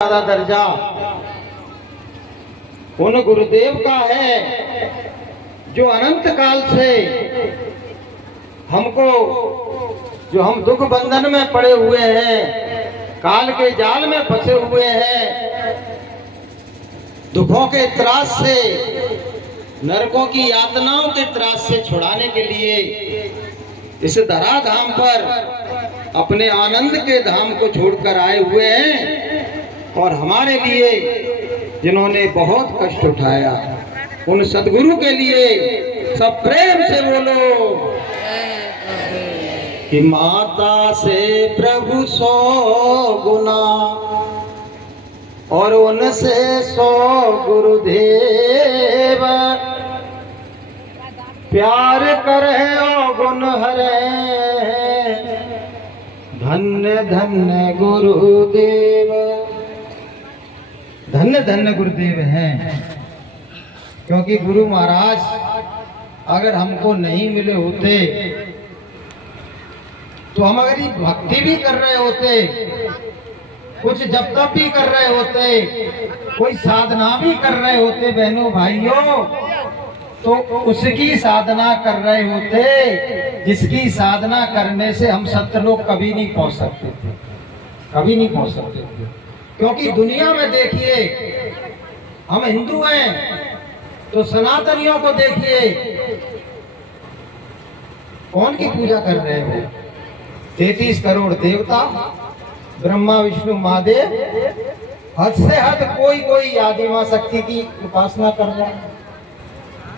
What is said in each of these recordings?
ज्यादा दर्जा उन गुरुदेव का है जो अनंत काल से हमको, जो हम दुख बंधन में पड़े हुए हैं, काल के जाल में फंसे हुए हैं, दुखों के त्रास से, नरकों की यातनाओं के त्रास से छुड़ाने के लिए इस धरा धाम पर अपने आनंद के धाम को छोड़कर आए हुए हैं। और हमारे लिए जिन्होंने बहुत कष्ट उठाया, उन सदगुरु के लिए सब प्रेम से बोलो कि माता से प्रभु 100 गुना और उनसे 100 गुरुदेव, प्यार करे और गुण हरे, धन्य धन्य गुरुदेव। धन्य धन्य गुरुदेव हैं, क्योंकि गुरु महाराज अगर हमको नहीं मिले होते तो हम अगर ये भक्ति भी कर रहे होते, कुछ जप तप भी कर रहे होते, कोई साधना भी कर रहे होते बहनों भाइयों, तो उसकी साधना कर रहे होते जिसकी साधना करने से हम सत्यलोक कभी नहीं पहुंच सकते थे, कभी नहीं पहुंच सकते थे। क्योंकि दुनिया में देखिए, हम हिंदू हैं तो सनातनियों को देखिए कौन की पूजा कर रहे हैं। 33 करोड़ देवता, ब्रह्मा विष्णु महादेव, हद से हद कोई कोई आदि मां शक्ति की उपासना कर रहा है।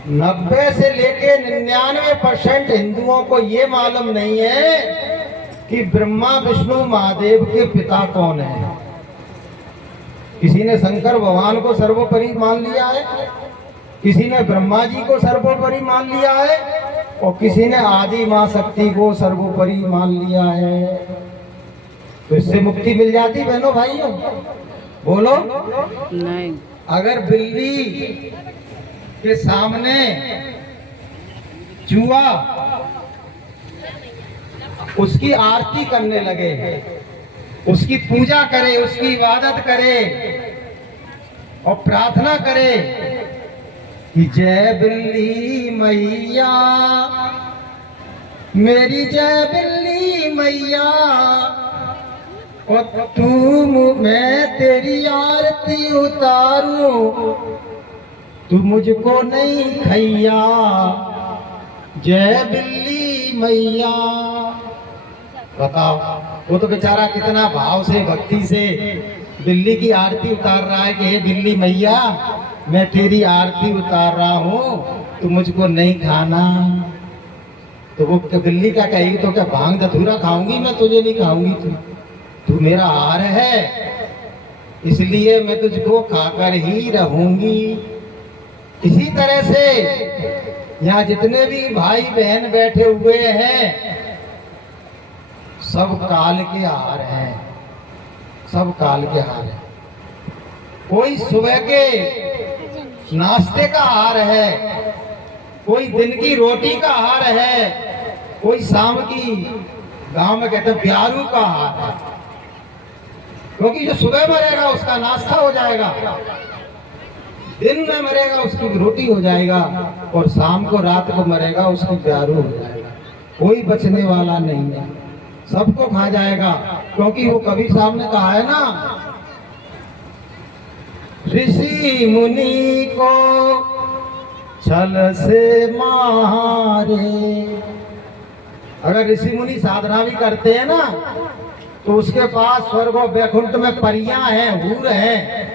90 से लेके 99% हिंदुओं को ये मालूम नहीं है कि ब्रह्मा विष्णु महादेव के पिता कौन है। किसी ने शंकर भगवान को सर्वोपरि मान लिया है, किसी ने ब्रह्मा जी को सर्वोपरि मान लिया है, और किसी ने आदि मां शक्ति को सर्वोपरि मान लिया है। तो इससे मुक्ति मिल जाती बहनों भाइयों, बोलो नहीं। अगर बिल्ली के सामने चूहा उसकी आरती करने लगे, उसकी पूजा करे, उसकी इबादत करे और प्रार्थना करे कि जय बिल्ली मैया, मेरी जय बिल्ली मैया, और तू मैं तेरी आरती उतारूं, तू मुझको नहीं खैया, जय बिल्ली मैया। बताओ, वो तो बेचारा कितना भाव से भक्ति से बिल्ली की आरती उतार रहा है कि हे बिल्ली मैया, मैं तेरी आरती उतार रहा हूँ, तू मुझको नहीं खाना। तो वो बिल्ली क्या कहेगी, तो क्या भांग धतूरा खाऊंगी मैं, तुझे नहीं खाऊंगी, तू मेरा आहार है, इसलिए मैं तुझको खाकर ही रहूंगी। इसी तरह से यहाँ जितने भी भाई बहन बैठे हुए हैं, सब काल के आहार हैं, सब काल के आहार हैं। कोई सुबह के नाश्ते का आहार है, कोई दिन की रोटी का आहार है, कोई शाम की, गांव में कहते हैं प्यारू का आहार है। क्योंकि जो सुबह मरेगा उसका नाश्ता हो जाएगा, दिन में मरेगा उसकी रोटी हो जाएगा, और शाम को रात को मरेगा उसकी प्यारू हो जाएगा। कोई बचने वाला नहीं है, सबको खा जाएगा। क्योंकि वो कबीर साहब ने कहा है ना, ऋषि मुनि को छल से मारे। अगर ऋषि मुनि साधना भी करते हैं ना, तो उसके पास स्वर्ग और वैकुंठ में परियां हैं, हूर हैं।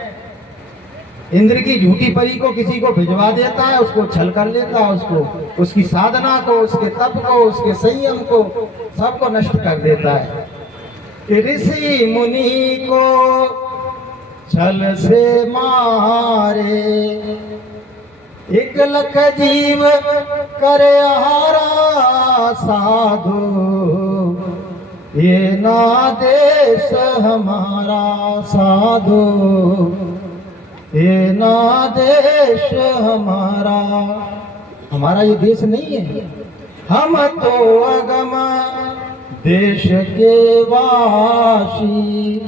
इंद्र की झूठी परी को किसी को भिजवा देता है, उसको छल कर लेता है, उसको, उसकी साधना को, उसके तप को, उसके संयम को, सबको नष्ट कर देता है। ऋषि मुनि को छल से मारे, 1 लाख जीव करे आहारा साधु, ये ना देश हमारा साधु, ये ना देश हमारा। हमारा ये देश नहीं है, हम तो अगम देश के वासी।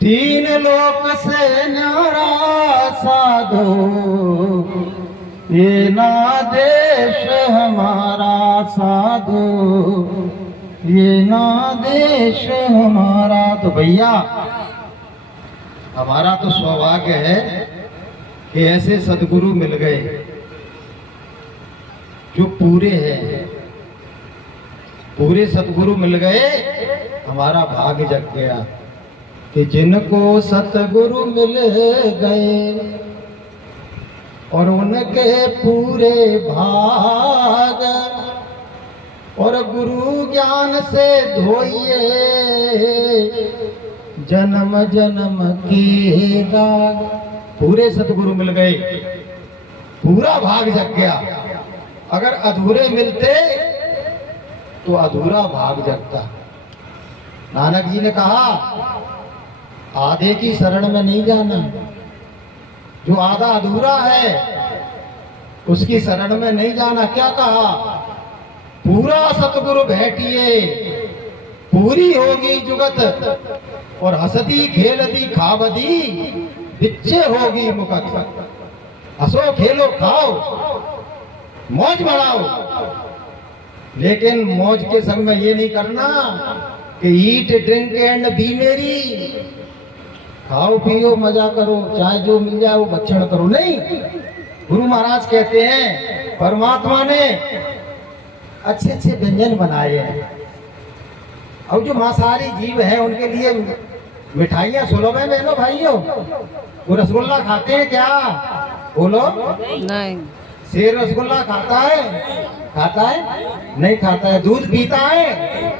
तीन लोक से न्यारा साधो, ये ना देश हमारा साधो, ये ना देश हमारा। तो भैया हमारा तो सौभाग्य है कि ऐसे सदगुरु मिल गए जो पूरे हैं, पूरे सतगुरु मिल गए। हमारा भाग्य जग गया कि जिनको सतगुरु मिल गए और उनके पूरे भाग, और गुरु ज्ञान से धोइए जन्म जन्म के दाग। पूरे सतगुरु मिल गए, पूरा भाग जग गया। अगर अधूरे मिलते तो अधूरा भाग जगता। नानक जी ने कहा आधे की शरण में नहीं जाना, जो आधा अधूरा है उसकी शरण में नहीं जाना। क्या कहा? पूरा सतगुरु भेटिए, पूरी होगी जुगत, और हसदी खेलदी खावदी बिच्चे होगी मुकत। हंसो खेलो खाओ मौज बढ़ाओ, लेकिन मौज के संग में ये नहीं करना कि ईट ड्रिंक एंड बी मेरी, खाओ पियो मजा करो, चाहे जो मिल जाए वो भक्षण करो। नहीं, गुरु महाराज कहते हैं परमात्मा ने अच्छे अच्छे व्यंजन बनाए हैं। अब जो मांसाहारी जीव है उनके लिए मिठाइयाँ सुलभ है बहनों भाइयों। वो रसगुल्ला खाते हैं क्या? बोलो नहीं। शेर रसगुल्ला खाता है? खाता है? नहीं खाता है। दूध पीता है?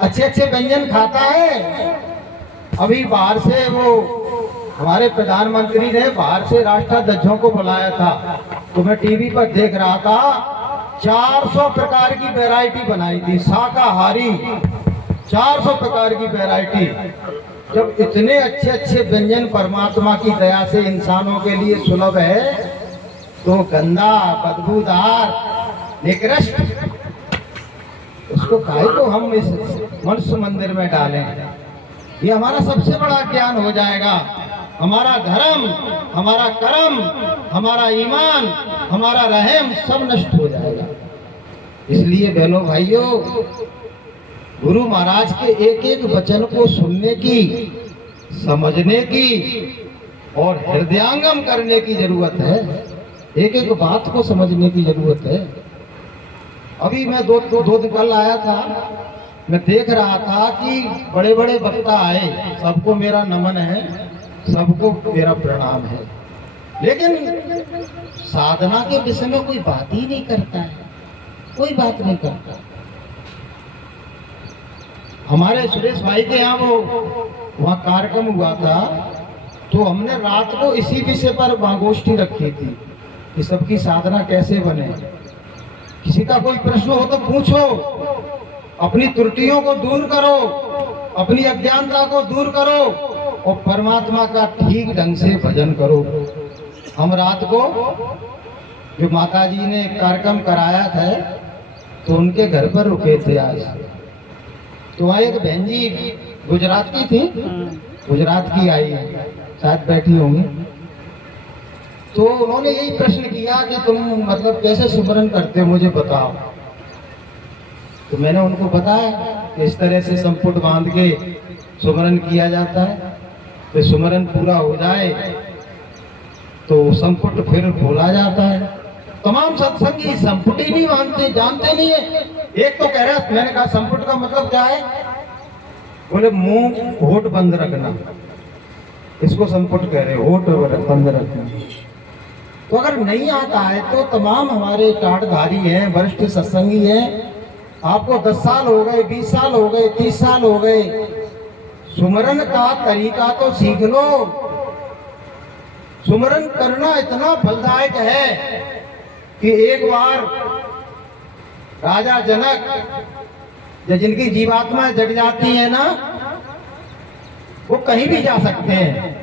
अच्छे अच्छे व्यंजन खाता है? अभी बाहर से वो हमारे प्रधानमंत्री ने बाहर से राष्ट्राध्यक्षों को बुलाया था, तो मैं टीवी पर देख रहा था 400 प्रकार की वैरायटी बनाई थी, शाकाहारी 400 प्रकार की वैरायटी। जब इतने अच्छे अच्छे व्यंजन परमात्मा की दया से इंसानों के लिए सुलभ है, तो गंदा बदबूदार निकृष्ट उसको काहे को हम इस मनुष्य मंदिर में डालें? ये हमारा सबसे बड़ा ज्ञान हो जाएगा। हमारा धर्म, हमारा कर्म, हमारा ईमान, हमारा रहम सब नष्ट हो जाएगा। इसलिए बहनों भाइयों, गुरु महाराज के एक एक वचन को सुनने की, समझने की और हृदयांगम करने की जरूरत है। एक एक बात को समझने की जरूरत है। अभी मैं दो दिन कल आया था, मैं देख रहा था कि बड़े बड़े वक्ता आए, सबको मेरा नमन है, सबको मेरा प्रणाम है, लेकिन साधना के विषय में कोई बात ही नहीं करता है, कोई बात नहीं करता। हमारे सुरेश भाई के यहाँ वहाँ कार्यक्रम हुआ था, तो हमने रात को इसी विषय पर वहाँ गोष्ठी रखी थी कि सबकी साधना कैसे बने। किसी का कोई प्रश्न हो तो पूछो, अपनी त्रुटियों को दूर करो, अपनी अज्ञानता को दूर करो और परमात्मा का ठीक ढंग से भजन करो। हम रात को जो माता जी ने कार्यक्रम कराया था, तो उनके घर पर रुके थे आज। तो वहाँ एक बहन जी गुजरात की थी, गुजरात की आई है, शायद बैठी होंगी। तो उन्होंने यही प्रश्न किया कि तुम मतलब कैसे सुमरन करते हो, मुझे बताओ। तो मैंने उनको बताया कि इस तरह से संपुट बांध के सुमरन किया जाता है, तो सुमरन पूरा हो जाए तो संपुट फिर खोला जाता है। तमाम सत्संगी संपुट ही नहीं बांधते, जानते नहीं है। एक तो कह रहा है, मैंने कहा संपुट का मतलब क्या है? बोले मुंह होठ बंद रखना, इसको संपुट कह रहे, होठ बंद रखना। तो अगर नहीं आता है तो तमाम हमारे टाटधारी हैं, वरिष्ठ सत्संगी हैं, आपको 10 साल हो गए, 20 साल हो गए, 30 साल हो गए, सुमरन का तरीका तो सीख लो। सुमरन करना इतना फलदायक है कि एक बार राजा जनक, जिनकी जीवात्मा जग जाती है ना, वो कहीं भी जा सकते हैं।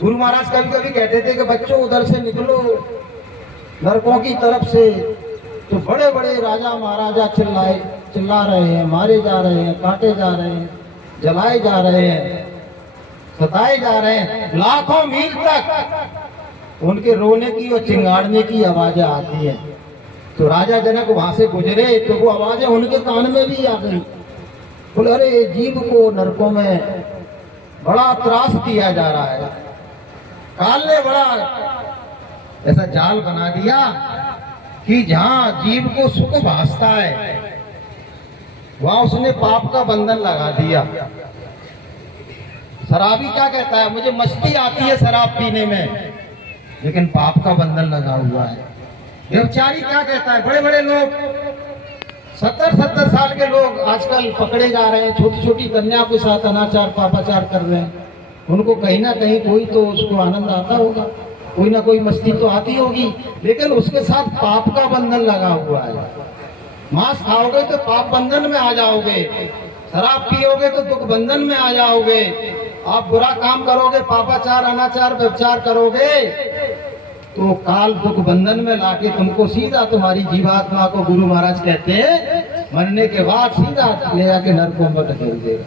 गुरु महाराज कभी कभी कहते थे कि बच्चों उधर से निकलो नरकों की तरफ से, तो बड़े बड़े राजा महाराजा चिल्ला रहे हैं, मारे जा रहे हैं, काटे जा रहे हैं, जलाए जा रहे हैं। सताए जा रहे हैं, लाखों मील तक उनके रोने की और चिंगाड़ने की आवाजें आती हैं। तो राजा जनक वहां से गुजरे तो वो आवाजें उनके कान में भी आ गई। बोले अरे जीव को नरकों में बड़ा त्रास दिया जा रहा है, काल ने बड़ा ऐसा जाल बना दिया कि जहां जीव को सुख भासता है वहां उसने पाप का बंधन लगा दिया। शराबी क्या कहता है, मुझे मस्ती आती है शराब पीने में, लेकिन पाप का बंधन लगा हुआ है। व्यभिचारी क्या कहता है, बड़े बड़े लोग 70-70 साल के लोग आजकल पकड़े जा रहे हैं, छोटी छोटी कन्या के साथ अनाचार पापाचार कर रहे हैं। उनको कहीं ना कहीं कोई तो उसको आनंद आता होगा, कोई ना कोई मस्ती तो आती होगी, लेकिन उसके साथ पाप का बंधन लगा हुआ है। मांस खाओगे तो पाप बंधन में आ जाओगे, शराब पियोगे तो दुख बंधन में आ जाओगे, आप बुरा काम करोगे, पापाचार अनाचार व्यभिचार करोगे तो काल दुख बंधन में लाके तुमको सीधा तुम्हारी जीवात्मा को गुरु महाराज कहते हैं मरने के बाद सीधा ले जाके नरकों में धकेल देगा।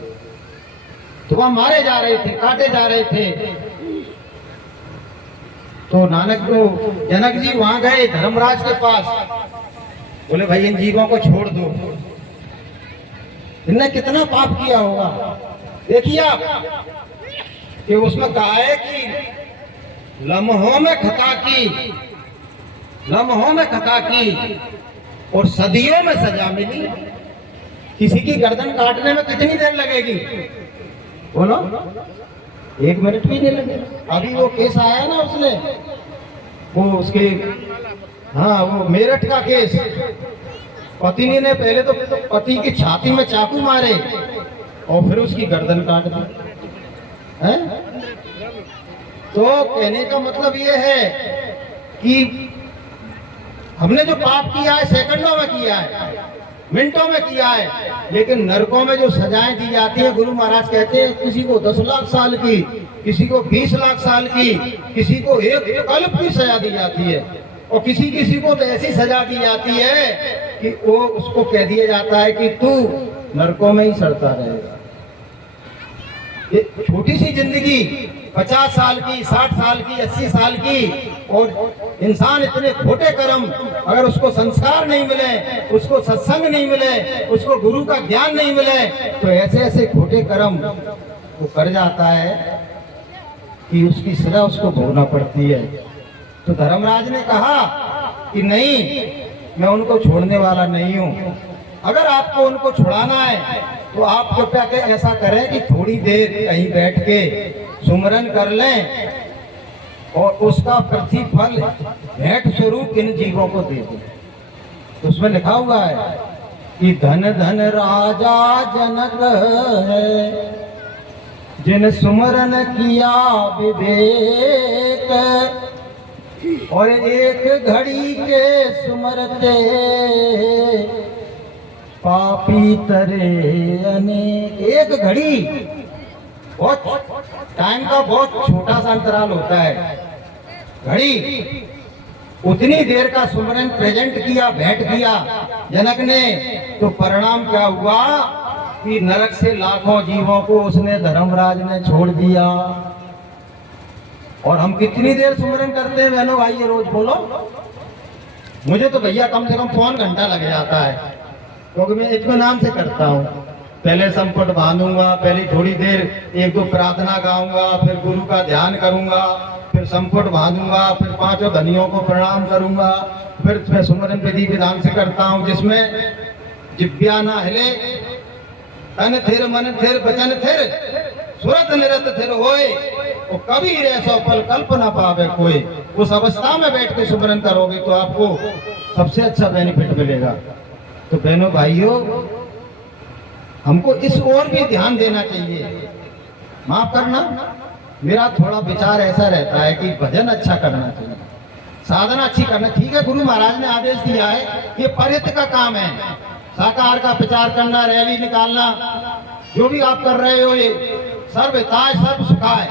तो वहां मारे जा रहे थे, काटे जा रहे थे। तो नानक को जनक जी वहां गए धर्मराज के पास, बोले भाई इन जीवों को छोड़ दो, इनने कितना पाप किया होगा। देखिए आप कि उसमें कहा है कि लम्हों में खता की, लम्हों में खता की और सदियों में सजा मिली। किसी की गर्दन काटने में कितनी देर लगेगी बोलो, 1 मिनट भी नहीं लगेगा। अभी वो केस आया ना उसने, वो उसके हाँ वो मेरठ का केस, पत्नी ने पहले तो पति की छाती में चाकू मारे और फिर उसकी गर्दन काट दी है। तो कहने का मतलब ये है कि हमने जो पाप किया है सेकंडों में किया है, मिनटों में किया है, लेकिन नरकों में जो सजाएं दी जाती है गुरु महाराज कहते हैं किसी को 10 लाख साल की, किसी को 20 लाख साल की, किसी को 1 कल्प की सजा दी जाती है, और किसी किसी को तो ऐसी सजा दी जाती है कि वो उसको कह दिया जाता है कि तू नरकों में ही सड़ता रहेगा। ये छोटी सी जिंदगी 50 साल की, 60 साल की, 80 साल की, और इंसान इतने खोटे कर्म, अगर उसको संस्कार नहीं मिले, उसको सत्संग नहीं मिले, उसको गुरु का ज्ञान नहीं मिले, तो ऐसे ऐसे खोटे कर्म वो कर जाता है कि उसकी सजा उसको भोगना पड़ती है। तो धर्मराज ने कहा कि नहीं, मैं उनको छोड़ने वाला नहीं हूं। अगर आपको उनको छुड़ाना है तो आप कृपया के ऐसा करें कि थोड़ी देर कहीं बैठ के सुमरन कर लें और उसका प्रतिफल भेंट स्वरूप इन जीवों को दे दें। तो उसमें लिखा हुआ है कि धन धन राजा जनक है जिन सुमरन किया विवेक, और एक घड़ी के सुमरते पापी तरे अनेक। एक घड़ी बहुत टाइम का बहुत छोटा सा अंतराल होता है, घड़ी उतनी देर का सुमरन प्रेजेंट किया, भेंट किया जनक ने, तो परिणाम क्या हुआ कि नरक से लाखों जीवों को उसने धर्मराज ने छोड़ दिया। और हम कितनी देर सुमरन करते हैं बहनों भाई, ये रोज बोलो। मुझे तो भैया कम से कम 1 घंटा लग जाता है, क्योंकि मैं इत्मीनान से करता हूँ। पहले संपट बांधूंगा, पहले थोड़ी देर 1-2 प्रार्थना गाऊंगा, फिर गुरु का ध्यान करूंगा, फिर संपट बांधूंगा, फिर 5 धनियों को प्रणाम करूंगा, फिर मैं सुमरन विधि विधान से करता हूँ जिसमें जिब्या ना हिले, तन थिर मन थिर बचन थिर, सुरत निरत थिर होए, और कभी ऐसा फल कल्पना पावे कोई। उस अवस्था में बैठ के सुमरन करोगे तो आपको सबसे अच्छा बेनिफिट मिलेगा। तो बहनों भाइयों, हमको इस ओर भी ध्यान देना चाहिए। माफ करना, मेरा थोड़ा विचार ऐसा रहता है कि भजन अच्छा करना चाहिए, साधना अच्छी करना। ठीक है, गुरु महाराज ने आदेश दिया है, ये परित का काम है, साकार का प्रचार करना, रैली निकालना, जो भी आप कर रहे हो ये सर्व हिताय सर्व सुखाय,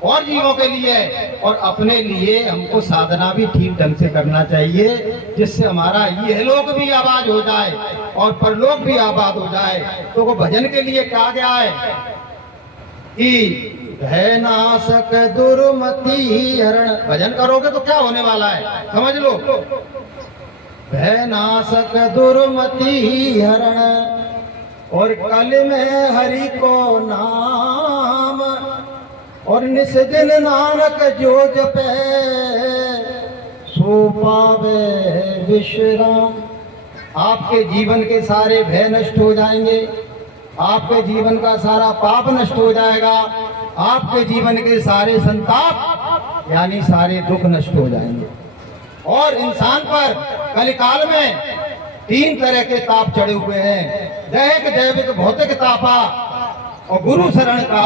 और जीवों के लिए और अपने लिए हमको साधना भी ठीक ढंग से करना चाहिए, जिससे हमारा ये लोक भी आबाद हो जाए और परलोक भी आबाद हो जाए। तो वो भजन के लिए कहा गया है कि भय नाशक दुर्मति हरण। भजन करोगे तो क्या होने वाला है समझ लो। भय नाशक दुर्मति हरण और कल में हरि को नाम और निस दिन नानक जो जपे सो पावे विश्राम। आपके जीवन के सारे भय नष्ट हो जाएंगे, आपके जीवन का सारा पाप नष्ट हो जाएगा, आपके जीवन के सारे संताप यानी सारे दुख नष्ट हो जाएंगे। और इंसान पर कलिकाल में 3 तरह के ताप चढ़े हुए हैं, दैहिक दैविक भौतिक तापा और गुरु शरण का